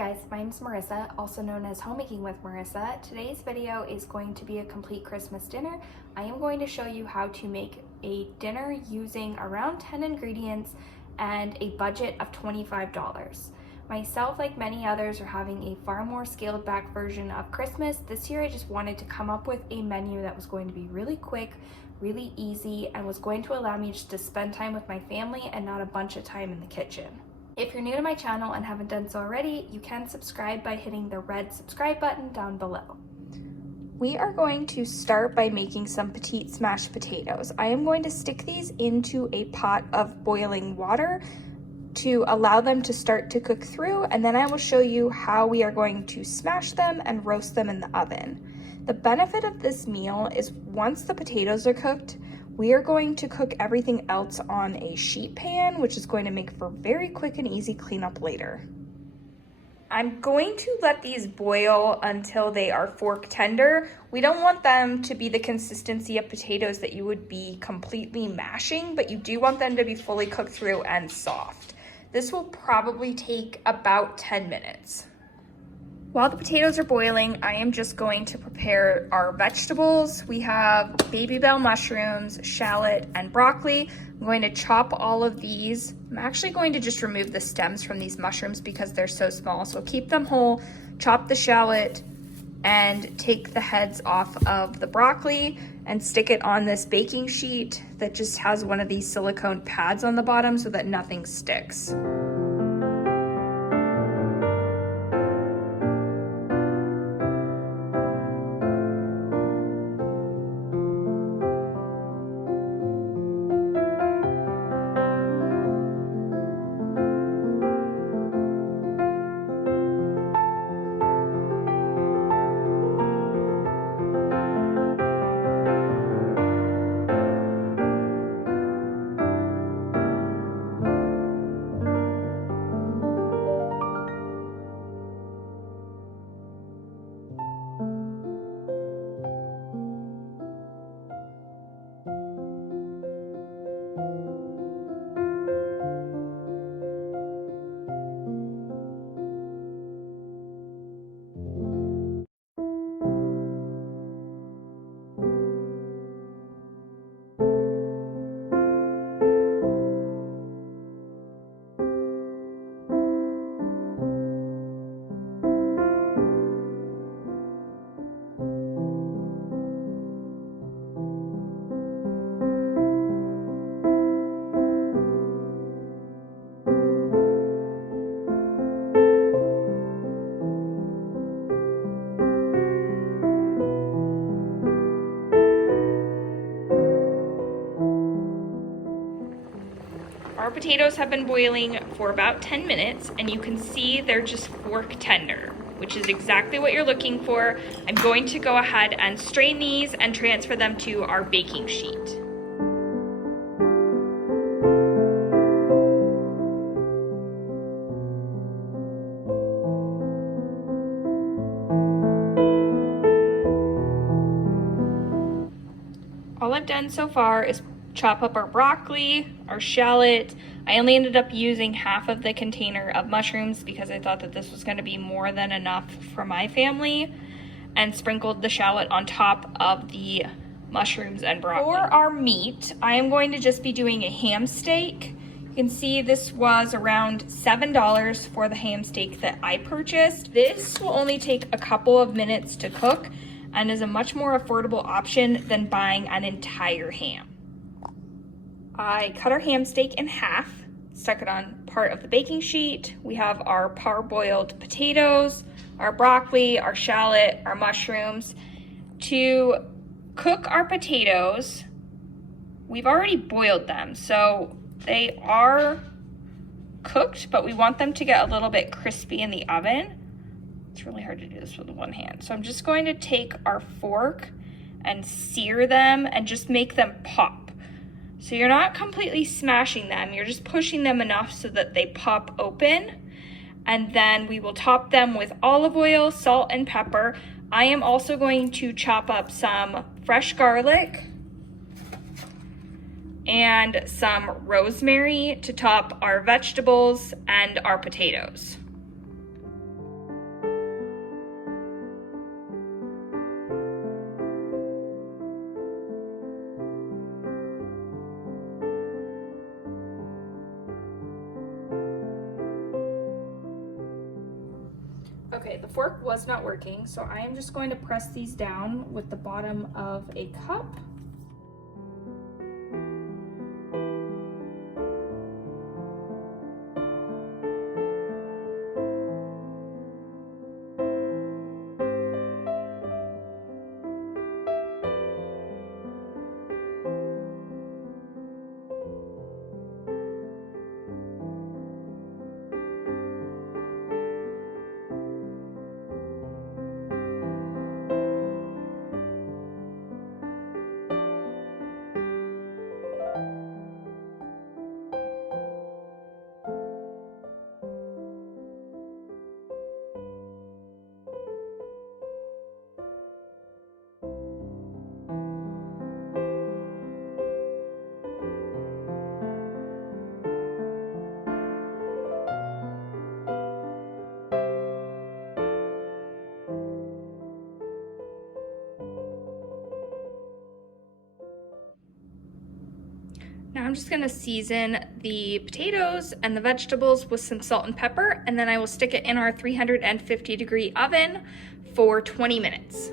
guys, my name is Marissa, also known as Homemaking with Marissa. Today's video is going to be a complete Christmas dinner. I am going to show you how to make a dinner using around 10 ingredients and a budget of $25. Myself, like many others, are having a far more scaled back version of Christmas. This year I just wanted to come up with a menu that was going to be really quick, really easy, and was going to allow me just to spend time with my family and not a bunch of time in the kitchen. If you're new to my channel and haven't done so already, you can subscribe by hitting the red subscribe button down below. We are going to start by making some petite smashed potatoes. I am going to stick these into a pot of boiling water to allow them to start to cook through, and then I will show you how we are going to smash them and roast them in the oven. The benefit of this meal is once the potatoes are cooked, we are going to cook everything else on a sheet pan, which is going to make for very quick and easy cleanup later. I'm going to let these boil until they are fork tender. We don't want them to be the consistency of potatoes that you would be completely mashing, but you do want them to be fully cooked through and soft. This will probably take about 10 minutes. While the potatoes are boiling, I am just going to prepare our vegetables. We have baby bell mushrooms, shallot, and broccoli. I'm going to chop all of these. I'm actually going to just remove the stems from these mushrooms because they're so small, so keep them whole, chop the shallot, and take the heads off of the broccoli and stick it on this baking sheet that just has one of these silicone pads on the bottom so that nothing sticks. Our potatoes have been boiling for about 10 minutes, and you can see they're just fork tender, which is exactly what you're looking for. I'm going to go ahead and strain these and transfer them to our baking sheet. All I've done so far is chop up our broccoli, our shallot. I only ended up using half of the container of mushrooms because I thought that this was going to be more than enough for my family, and sprinkled the shallot on top of the mushrooms and broccoli. For our meat, I am going to just be doing a ham steak. You can see this was around $7 for the ham steak that I purchased. This will only take a couple of minutes to cook and is a much more affordable option than buying an entire ham. I cut our ham steak in half, stuck it on part of the baking sheet. We have our parboiled potatoes, our broccoli, our shallot, our mushrooms. To cook our potatoes, we've already boiled them, so they are cooked, but we want them to get a little bit crispy in the oven. It's really hard to do this with one hand. So I'm just going to take our fork and sear them and just make them pop. So you're not completely smashing them, you're just pushing them enough so that they pop open. And then we will top them with olive oil, salt, and pepper. I am also going to chop up some fresh garlic and some rosemary to top our vegetables and our potatoes. Okay, the fork was not working, so I am just going to press these down with the bottom of a cup. Now I'm just gonna season the potatoes and the vegetables with some salt and pepper, and then I will stick it in our 350-degree oven for 20 minutes.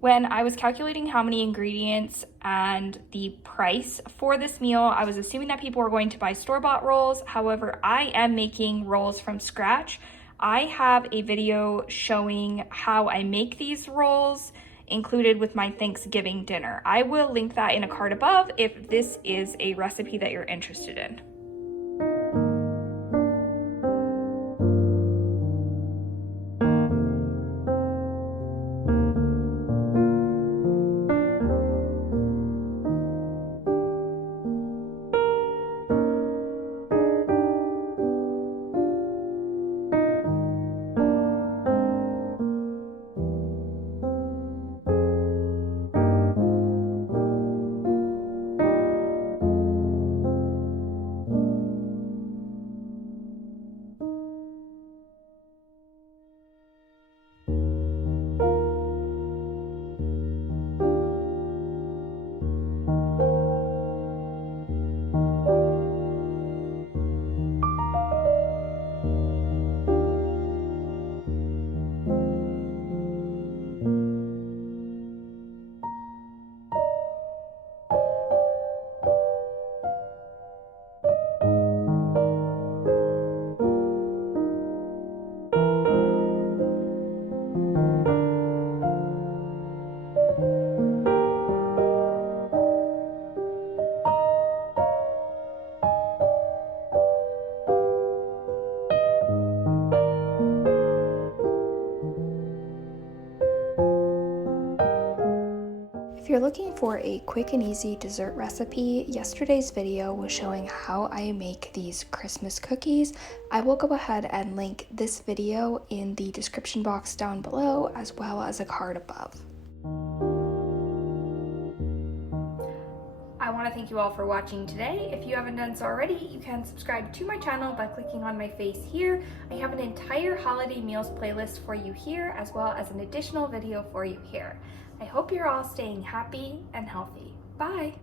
When I was calculating how many ingredients and the price for this meal, I was assuming that people were going to buy store-bought rolls. However, I am making rolls from scratch. I have a video showing how I make these rolls included with my Thanksgiving dinner. I will link that in a card above if this is a recipe that you're interested in. If you're looking for a quick and easy dessert recipe, yesterday's video was showing how I make these Christmas cookies. I will go ahead and link this video in the description box down below, as well as a card above. I want to thank you all for watching today. If you haven't done so already, you can subscribe to my channel by clicking on my face here. I have an entire holiday meals playlist for you here, as well as an additional video for you here. I hope you're all staying happy and healthy. Bye!